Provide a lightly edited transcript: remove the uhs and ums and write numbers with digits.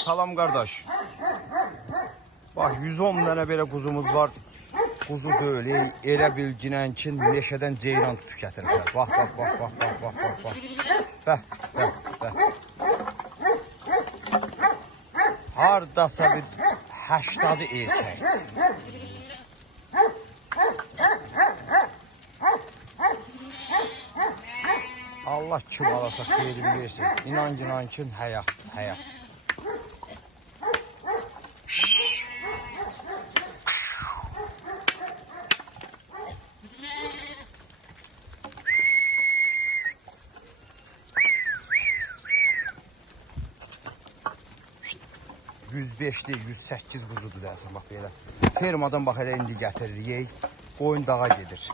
salam qardaş. Bax 110 dənə belə quzumuz var. Quzu deyil, elə bilginən ki, meşədən ceyran tutub gətiriblər. Bax. Bəh. Hardasa bir 80 erkək. Allah kim alasa xeyrin versin. İnan ki, həyat. 105'li 108 quzudur dersin bax belə. Fermadan bax elə indi gətirir, yey, qoyun dağa gedir.